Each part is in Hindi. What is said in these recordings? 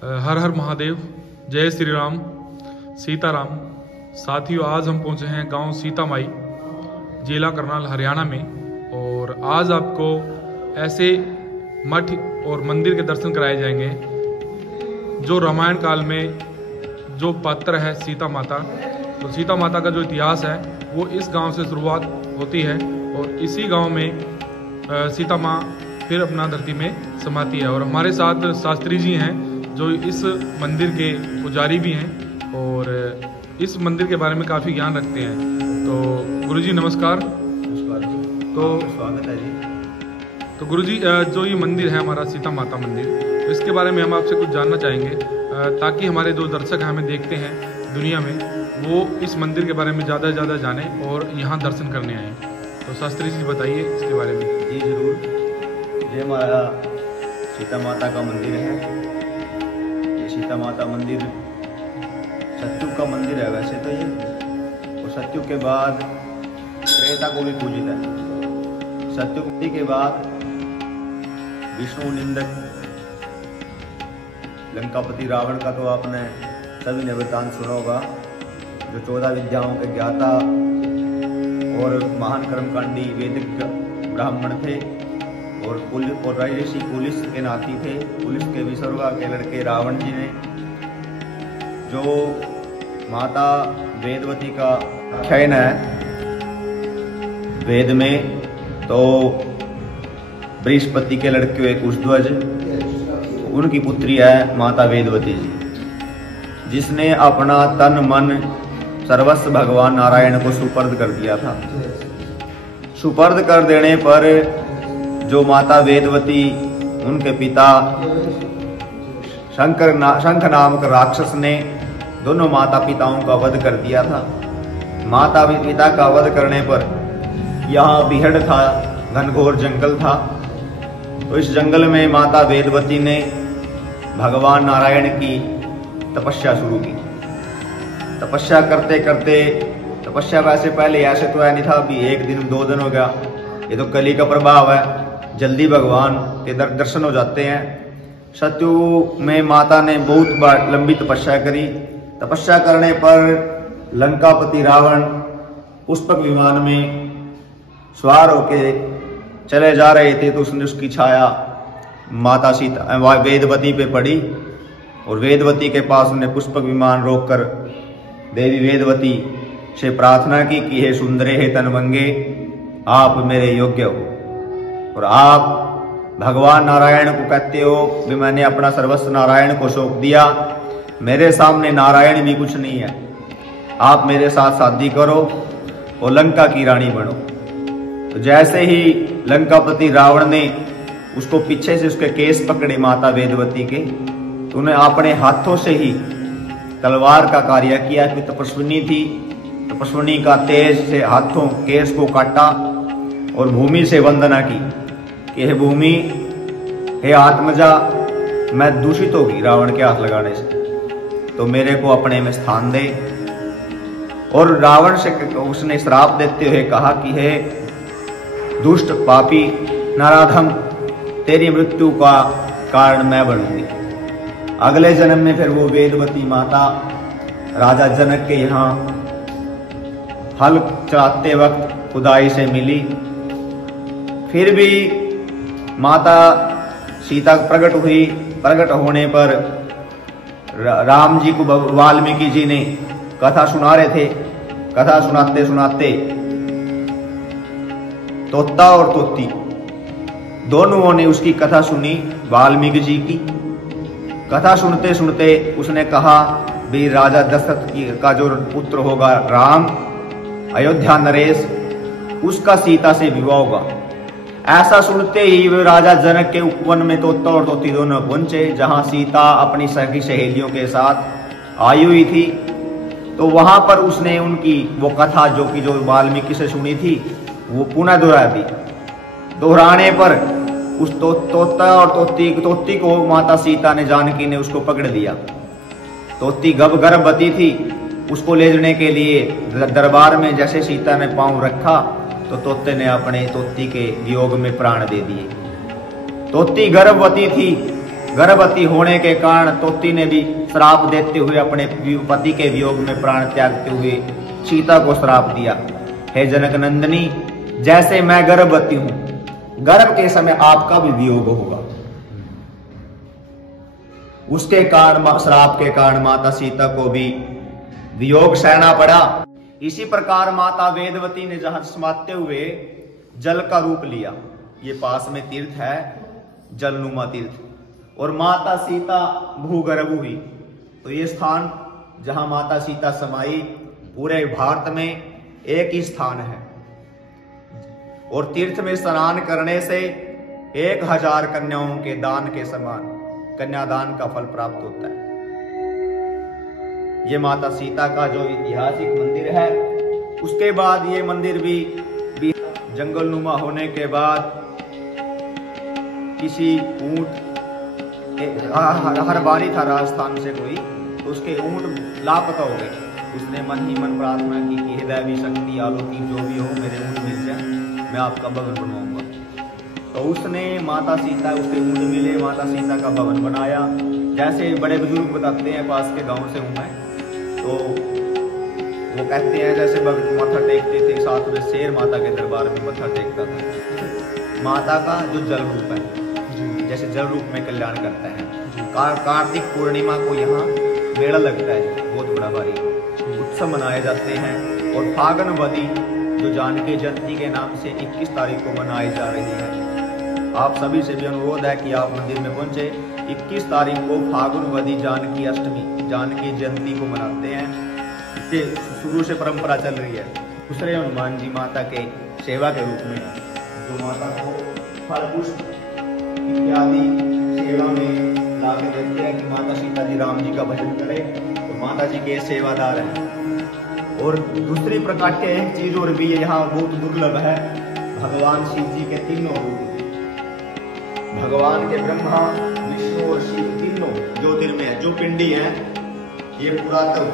हर हर महादेव, जय श्री राम, सीताराम। साथियों, आज हम पहुंचे हैं गांव सीतामाई, जिला करनाल, हरियाणा में। और आज आपको ऐसे मठ और मंदिर के दर्शन कराए जाएंगे जो रामायण काल में जो पात्र है सीता माता। तो सीता माता का जो इतिहास है वो इस गांव से शुरुआत होती है और इसी गांव में सीता माँ फिर अपना धरती में समाती है। और हमारे साथ शास्त्री जी हैं जो इस मंदिर के पुजारी भी हैं और इस मंदिर के बारे में काफ़ी ज्ञान रखते हैं। तो गुरुजी नमस्कार। नमस्कार जी। तो स्वागत है जी। तो गुरुजी, जो ये मंदिर है हमारा सीता माता मंदिर, तो इसके बारे में हम आपसे कुछ जानना चाहेंगे ताकि हमारे जो दर्शक हमें देखते हैं दुनिया में, वो इस मंदिर के बारे में ज़्यादा से ज़्यादा जाने और यहाँ दर्शन करने आएँ। तो शास्त्री जी बताइए इसके बारे में। जी जरूर। ये हमारा सीता माता का मंदिर है। ये सीता माता मंदिर सत्युग का मंदिर है वैसे तो ये, और सत्युग के बाद त्रेता को भी पूजित है। सत्युग के बाद विष्णु निंदक लंकापति रावण का तो आपने सभी ने वृत्तांत सुना होगा, जो 14 विद्याओं के ज्ञाता और महान कर्मकांडी वैदिक ब्राह्मण थे और ऋषि कुलिस के नाती थे। कुलिस के विसर्गा के लड़के रावण जी ने जो माता वेदवती का आख्यान है वेद में, तो बृहस्पति के लड़के हुए कुशध्वज, उनकी पुत्री है माता वेदवती जी, जिसने अपना तन मन सर्वस्व भगवान नारायण को सुपर्द कर दिया था। सुपर्द कर देने पर जो माता वेदवती, उनके पिता शंख नामक राक्षस ने दोनों माता पिताओं का वध कर दिया था। माता पिता का वध करने पर यहाँ बिहड़ था, घनघोर जंगल था। तो इस जंगल में माता वेदवती ने भगवान नारायण की तपस्या शुरू की। तपस्या करते करते, तपस्या वैसे पहले ऐसे तो नहीं था अभी 1 दिन 2 दिन हो गया, ये तो कली का प्रभाव है, जल्दी भगवान के दर्शन हो जाते हैं। सत्यु में माता ने बहुत बार लंबी तपस्या करी। तपस्या करने पर लंकापति रावण पुष्पक विमान में सवार होके चले जा रहे थे, तो उसने उसकी छाया माता सीता वेदवती पे पड़ी और वेदवती के पास उन्हें पुष्पक विमान रोककर देवी वेदवती से प्रार्थना की कि हे सुंदरे, हे तनवंगे, आप मेरे योग्य हो और आप भगवान नारायण को कहते हो कि मैंने अपना सर्वस्व नारायण को सौंप दिया, मेरे सामने नारायण भी कुछ नहीं है, आप मेरे साथ शादी करो और लंका की रानी बनो। तो जैसे ही लंकापति रावण ने उसको पीछे से उसके केस पकड़े माता वेदवती के, तो उन्हें अपने हाथों से ही तलवार का कार्य किया कि तपस्विनी थी, तपस्विनी का तेज से हाथों केस को काटा और भूमि से वंदना की कि हे भूमि, हे आत्मजा, मैं दूषित होगी रावण के हाथ लगाने से, तो मेरे को अपने में स्थान दे। और रावण से उसने श्राप देते हुए कहा कि हे दुष्ट पापी नराधम, तेरी मृत्यु का कारण मैं बनूंगी। अगले जन्म में फिर वो वेदवती माता राजा जनक के यहाँ हल चलाते वक्त खुदाई से मिली। फिर भी माता सीता प्रकट हुई। प्रकट होने पर राम जी को वाल्मीकि जी ने कथा सुना रहे थे। कथा सुनाते सुनाते तोता और तोती दोनों ने उसकी कथा सुनी। वाल्मीकि जी की कथा सुनते सुनते उसने कहा भी राजा दशरथ का जो पुत्र होगा राम, अयोध्या नरेश, उसका सीता से विवाह होगा। ऐसा सुनते ही वे राजा जनक के उपवन में तोता और तोती दोनों पहुंचे, जहां सीता अपनी सखी सहेलियों के साथ आई हुई थी। तो वहां पर उसने उनकी वो कथा जो वाल्मीकि से सुनी थी वो पुनः दोहरा दी। दोहराने पर उस तोता और तोती को माता सीता ने, जानकी ने उसको पकड़ लिया। तोती गर्भवती थी, उसको ले जाने के लिए दरबार में जैसे सीता ने पांव रखा तो तोते ने अपने तोती के वियोग में प्राण दे दिए। तोती गर्भवती थी, गर्भवती होने के कारण तोती ने भी श्राप देते हुए अपने पति के वियोग में प्राण त्यागते हुए सीता को श्राप दिया, हे जनक नंदिनी, जैसे मैं गर्भवती हूं, गर्भ के समय आपका भी वियोग होगा। उसके कारण, श्राप के कारण माता सीता को भी वियोग सहना पड़ा। इसी प्रकार माता वेदवती ने जहां समाते हुए जल का रूप लिया, ये पास में तीर्थ है जलनुमा तीर्थ, और माता सीता भूगर्भ हुई। तो ये स्थान जहां माता सीता समाई पूरे भारत में एक ही स्थान है, और तीर्थ में स्नान करने से 1000 कन्याओं के दान के समान कन्यादान का फल प्राप्त होता है। ये माता सीता का जो ऐतिहासिक मंदिर है, उसके बाद ये मंदिर भी जंगलनुमा होने के बाद किसी ऊंट, हर बारी था राजस्थान से कोई, तो उसके ऊंट लापता हो गए। उसने मन ही मन प्रार्थना की कि हृदय भी शक्ति अलौकिक जो भी हो, मेरे ऊंट मिल जाए, मैं आपका भवन बनवाऊंगा। तो उसने माता सीता, उसके ऊंट मिले, माता सीता का भवन बनाया। जैसे बड़े बुजुर्ग बताते हैं, पास के गांव से हूं मैं, तो वो कहते हैं जैसे भक्त माथा टेकते थे, साथ में शेर माता के दरबार में मत्था टेकता था। माता का जो जल रूप है, जैसे जल रूप में कल्याण करता है। कार्तिक पूर्णिमा को यहाँ मेला लगता है, बहुत बड़ा भारी उत्सव मनाए जाते हैं। और फागन वदी जो जानकी जयंती के नाम से 21 तारीख को मनाई जा रही है। आप सभी से भी अनुरोध है कि आप मंदिर में पहुंचे। 21 तारीख को फागुन वदी जानकी अष्टमी, जानकी जयंती को मनाते हैं। ये शुरू से परंपरा चल रही है। दूसरे हनुमान जी माता के सेवा के रूप में जो माता को फल पुष्प इत्यादि सेवा में लाके देते हैं कि माता सीता जी राम जी का भजन करें, तो माता जी के सेवादार हैं। और दूसरी प्रकार के एक चीज और भी यहाँ बहुत दुर्लभ है, भगवान शिव जी के तीनों रूप। भगवान के ब्रह्मा विष्णु और शिव तीनों ज्योतिर्मय जो पिंडी है, ये पुरातन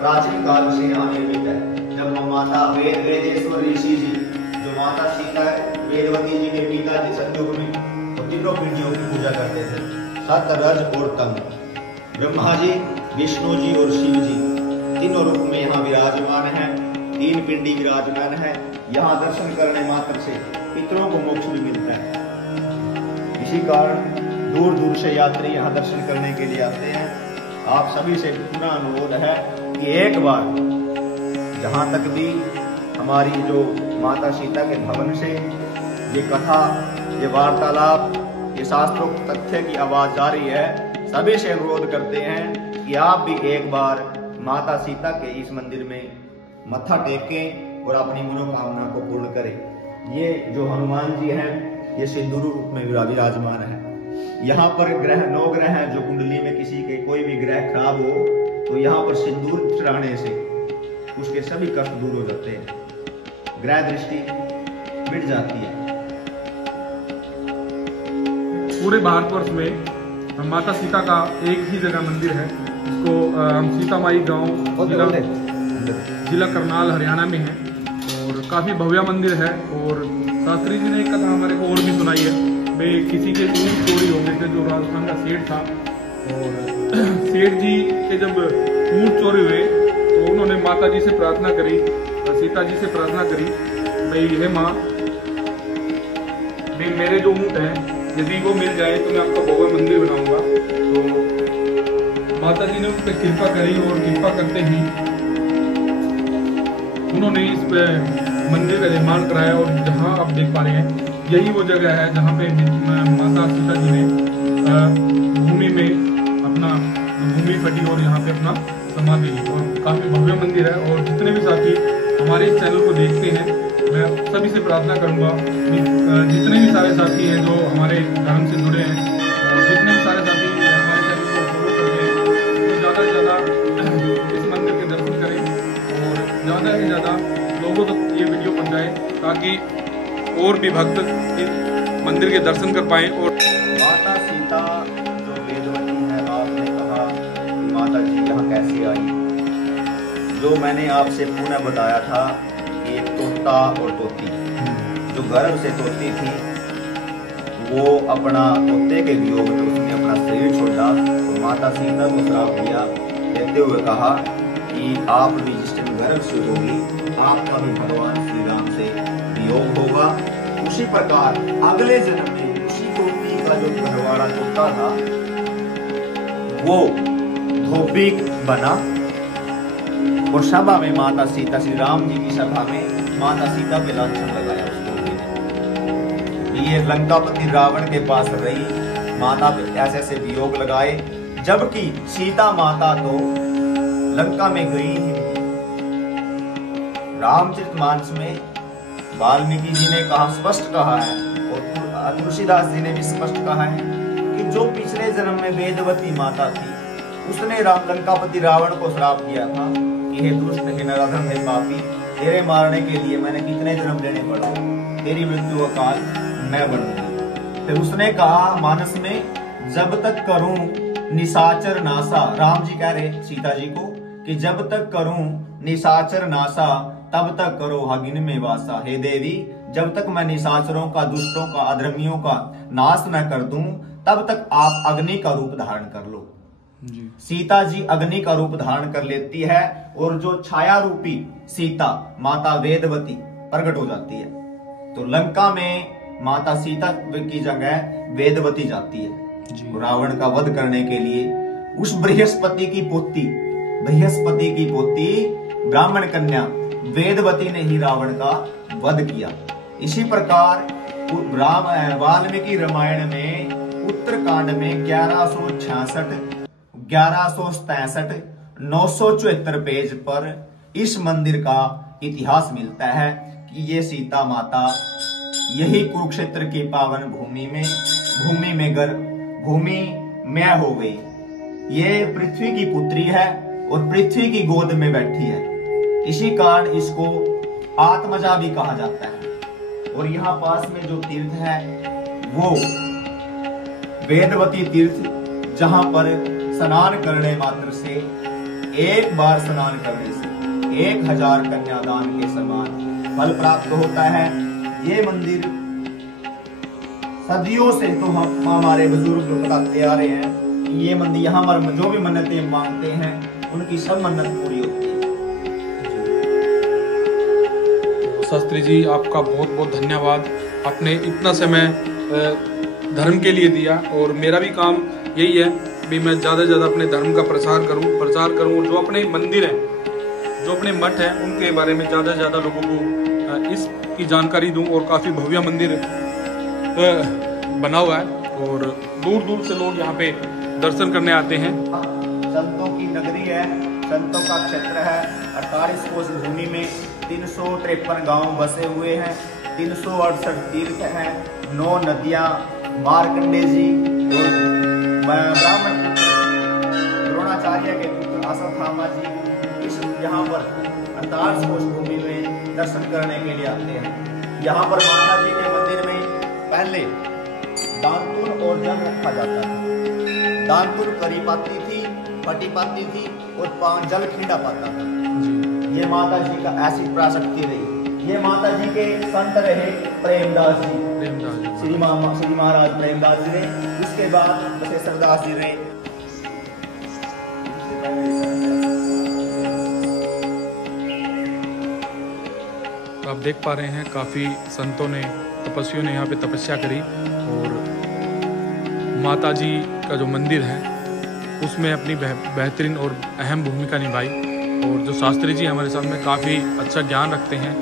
प्राचीन काल से यहाँ निर्मित है। जब माता वेदेश्वर ऋषि जी, जो माता सीता वेदवती जी के पिता जी सतयुग में, तो तीनों पिंडियों की पूजा करते थे, सत रज और तम। ब्रह्मा जी, विष्णु जी और शिव जी तीनों रूप में यहाँ विराजमान है। 3 पिंडी विराजमान है। यहाँ दर्शन करने मात्र से पितरों को मोक्ष भी मिलता है। इसी कारण दूर दूर से यात्री यहाँ दर्शन करने के लिए आते हैं। आप सभी से पूरा अनुरोध है कि एक बार जहाँ तक भी हमारी जो माता सीता के भवन से ये कथा, ये वार्तालाप, ये शास्त्रोक्त तथ्य की आवाज जारी है, सभी से अनुरोध करते हैं कि आप भी एक बार माता सीता के इस मंदिर में मत्था टेकें और अपनी मनोकामना को पूर्ण करें। ये जो हनुमान जी हैं, ये सिंदूर रूप में विराजमान है। यहाँ पर ग्रह 9 ग्रह हैं, जो कुंडली में किसी के कोई भी ग्रह खराब हो तो यहाँ पर सिंदूर चढ़ाने से उसके सभी कष्ट दूर हो जाते हैं, ग्रह दृष्टि मिट जाती है। पूरे भारतवर्ष में माता सीता का एक ही जगह मंदिर है, इसको हम सीता माई गाँव जिला करनाल हरियाणा में है, और काफ़ी भव्य मंदिर है। और शास्त्री जी ने एक कथा हमारे को और भी सुनाई है, वे किसी के ऊँट चोरी हो गए थे, जो राजस्थान का सेठ था, और सेठ जी के जब ऊँट चोरी हुए तो उन्होंने माता जी से प्रार्थना करी, सीता जी से प्रार्थना करी, भाई हे माँ, मेरे जो ऊँट हैं यदि वो मिल जाए तो मैं आपका भव्य मंदिर बनाऊंगा। तो माता जी ने उस पर कृपा करी, और कृपा करते ही उन्होंने इस पे मंदिर का निर्माण कराया। और जहां आप देख पा रहे हैं, यही वो जगह है जहां पे माता सीता जी ने भूमि में अपना भूमि फटी और यहाँ पे अपना समाधि ली। और काफी भव्य मंदिर है। और जितने भी साथी हमारे इस चैनल को देखते हैं, मैं सभी से प्रार्थना करूंगा, जितने भी सारे साथी हैं जो हमारे धर्म से जुड़े हैं, और जितने भी सारे साथी हमारे चैनल को फॉलो करते हैं, वो ज़्यादा से ज़्यादा इस मंदिर के दर्शन करें और ज़्यादा से ज़्यादा लोगों तक ये वीडियो पहुँचाएं, ताकि और भी भक्त इस मंदिर के दर्शन कर पाएँ। और माता सीता जो वेदवती है, आपने कहा कि माता जी यहाँ कैसे आई, जो मैंने आपसे पुनः बताया था कि एक तोता और तोती, जो गर्भ से तोती थी वो अपना पोते के वियोग में उसने अपना शरीर छोड़ा और माता सीता को श्राप दिया, देते हुए कहा कि आप भी जिस टाइम गर्भ से होगी आपका भी भगवान श्री राम से वियोग होगा। उसी प्रकार अगले जन्म में उसी गोपी का जो घरवाड़ा तोता था वो धोबी बना और सभा में माता सीता, श्री राम जी की सभा में माता सीता पे लांछन लगाया उस धोबी ने। ये लंकापति रावण के पास रही, माता पे ऐसे ऐसे वियोग लगाए, जबकि सीता माता तो लंका में गई ही नहीं। रामचरितमानस में वाल्मीकि जी ने कहा, स्पष्ट कहा है और तुलसीदास जी ने भी स्पष्ट कहा है कि जो पिछले जन्म में वेदवती माता थी उसने लंकापति रावण को श्राप दिया था कि हे दुष्ट, हे नराधम, हे पापी, तेरे मारने के लिए मैंने कितने जन्म लेने पड़ा, तेरी मृत्यु का काल मैं बनूंगी। फिर उसने कहा मानस में, जब तक करूं निशाचर नासा, राम जी कह रहे सीता जी को कि जब तक करूं निशाचर नासा तब तक करो अग्नि में वासा। हे देवी, जब तक मैं निशाचरों का, दुष्टों का, अधर्मियों का नाश न कर दूं तब तक आप अग्नि का रूप धारण कर लो। जी। सीता जी अग्नि का रूप धारण कर लेती है और जो छाया रूपी सीता माता वेदवती प्रकट हो जाती है। तो लंका में माता सीता की जगह वेदवती जाती है रावण का वध करने के लिए। उस बृहस्पति की पोती ब्राह्मण कन्या वेदवती ने ही रावण का वध किया। इसी प्रकार वाल्मीकि रामायण में उत्तरकांड में 1166, 1167, 974 पेज पर इस मंदिर का इतिहास मिलता है कि ये सीता माता यही कुरुक्षेत्र की पावन भूमि में हो गई। ये पृथ्वी की पुत्री है और पृथ्वी की गोद में बैठी है। इसी कारण इसको आत्मजा भी कहा जाता है। और यहाँ पास में जो तीर्थ है वो वेदवती तीर्थ, जहां पर स्नान करने मात्र से, एक बार स्नान करने से 1000 कन्यादान के समान फल प्राप्त होता है। ये मंदिर सदियों से तो हमारे बुजुर्ग बताते आ रहे हैं कि ये मंदिर यहाँ पर जो भी मन्नतें मांगते हैं उनकी सब मन्नत पूरी होती है। शास्त्री जी, आपका बहुत बहुत धन्यवाद। आपने इतना समय धर्म के लिए दिया और मेरा भी काम यही है भी मैं ज़्यादा से ज़्यादा अपने धर्म का प्रचार करूं और जो अपने मंदिर हैं, जो अपने मठ हैं, उनके बारे में ज़्यादा से ज़्यादा लोगों को इसकी जानकारी दूं। और काफ़ी भव्य मंदिर बना हुआ है और दूर दूर से लोग यहाँ पे दर्शन करने आते हैं। संतों की नगरी है, संतों का क्षेत्र है। 48 कोस भूमि में 353 गांव बसे हुए हैं, 368 तीर्थ हैं, 9 नदियां, मार्कंडे जी और ब्राह्मण द्रोणाचार्य के पुत्र अश्वत्थामा जी इस यहाँ पर 48 कोस भूमि में दर्शन करने के लिए आते हैं। यहाँ पर माता जी के मंदिर में पहले दानतुल और जल रखा जाता था। दानतुल करी पाती थी, फटी पाती थी और जल खींडा पाता था। ये माता जी का ऐसी प्राशक्ति रही। ये माता जी के संत रहे प्रेमदास जी, श्री महाराज प्रेमदास जी रहे। उसके बाद बसेश्वरदास जी रहे। आप देख पा रहे हैं काफ़ी संतों ने, तपस्वियों ने यहाँ पे तपस्या करी और माता जी का जो मंदिर है उसमें अपनी बेहतरीन और अहम भूमिका निभाई। और जो शास्त्री जी हमारे साथ में काफ़ी अच्छा ज्ञान रखते हैं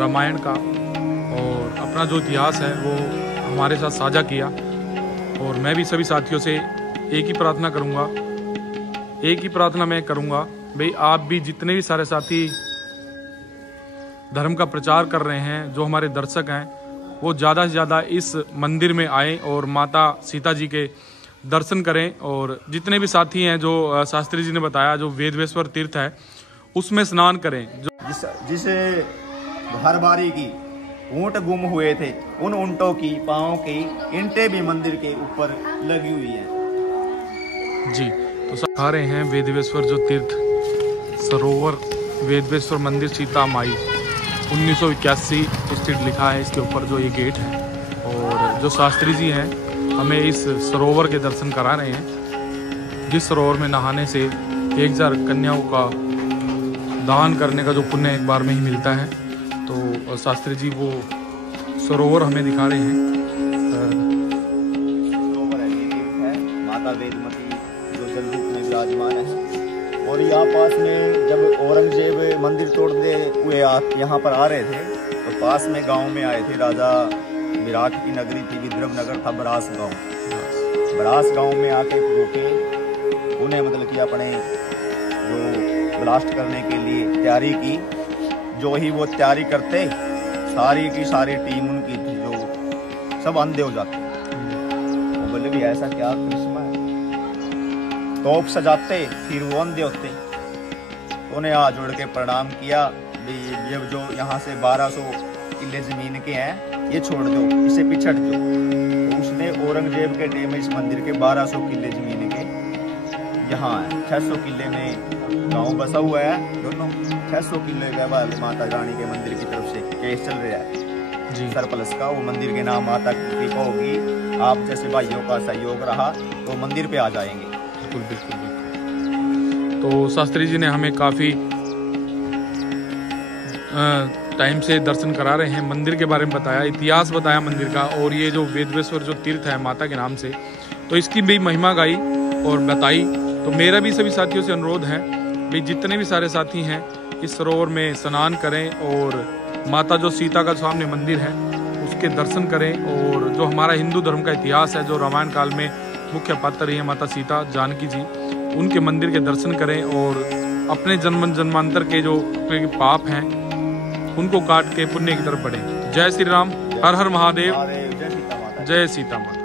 रामायण का और अपना जो इतिहास है वो हमारे साथ साझा किया। और मैं भी सभी साथियों से एक ही प्रार्थना मैं करूँगा, भाई आप भी जितने भी सारे साथी धर्म का प्रचार कर रहे हैं, जो हमारे दर्शक हैं, वो ज़्यादा से ज़्यादा इस मंदिर में आएँ और माता सीता जी के दर्शन करें। और जितने भी साथी हैं, जो शास्त्री जी ने बताया जो वेदवेश्वर तीर्थ है, उसमें स्नान करें। जो जिस हर बारी की ऊंट गुम हुए थे, उन ऊंटों की पाँव की ईंटें भी मंदिर के ऊपर लगी हुई है जी। तो सिखा रहे हैं वेदवेश्वर जो तीर्थ सरोवर वेदवेश्वर मंदिर सीता माई 1981 स्थित लिखा है इसके ऊपर जो ये गेट है। और जो शास्त्री जी हैं हमें इस सरोवर के दर्शन करा रहे हैं, जिस सरोवर में नहाने से 1000 कन्याओं का दान करने का जो पुण्य एक बार में ही मिलता है। तो शास्त्री जी वो सरोवर हमें दिखा रहे हैं। सरोवर है माता वेदमती जो जल रूप में विराजमान है। और यहाँ पास में जब औरंगजेब मंदिर तोड़ते हुए यहाँ पर आ रहे थे तो पास में गांव में आए थे। राजा विराट की नगरी थी, विद्रव नगर था, बरास गांव। बरास गांव में आके रोके उन्हें, मतलब कि अपने जो ब्लास्ट करने के लिए तैयारी की। जो ही वो तैयारी करते सारी की सारी टीम उनकी थी जो सब अंधे हो जाते। वो बोले भी ऐसा क्या करिश्मा है, तोप सजाते फिर वो अंधे होते। उन्हें हाथ जोड़ के प्रणाम किया, ये जो यहाँ से 1200 किले जमीन के हैं ये छोड़ दो, इसे पिछड़ दो। तो उसने औरंगजेब के टाइम में इस मंदिर के 1200 किले जमीन के यहाँ है। 600 किले में गांव बसा हुआ है, दोनों 600 किले का माता रानी के मंदिर की तरफ से केस चल रहा है जी सरप्लस का। वो मंदिर के नाम माता की कृपा होगी, आप जैसे भाइयों का सहयोग रहा तो मंदिर पे आ जाएंगे। बिल्कुल बिल्कुल बिल्कुल। तो शास्त्री जी ने हमें काफ़ी टाइम से दर्शन करा रहे हैं, मंदिर के बारे में बताया, इतिहास बताया मंदिर का, और ये जो वेदवेश्वर जो तीर्थ है माता के नाम से, तो इसकी भी महिमा गाई और बताई। तो मेरा भी सभी साथियों से अनुरोध है भाई, जितने भी सारे साथी हैं इस सरोवर में स्नान करें और माता जो सीता का सामने मंदिर है उसके दर्शन करें। और जो हमारा हिंदू धर्म का इतिहास है, जो रामायण काल में मुख्य पात्र रही है माता सीता जानकी जी, उनके मंदिर के दर्शन करें और अपने जन्म जन्मांतर के जो पाप हैं उनको काट के पुण्य की तरफ बढ़ें। जय श्री राम, हर हर महादेव, जय सीता माता।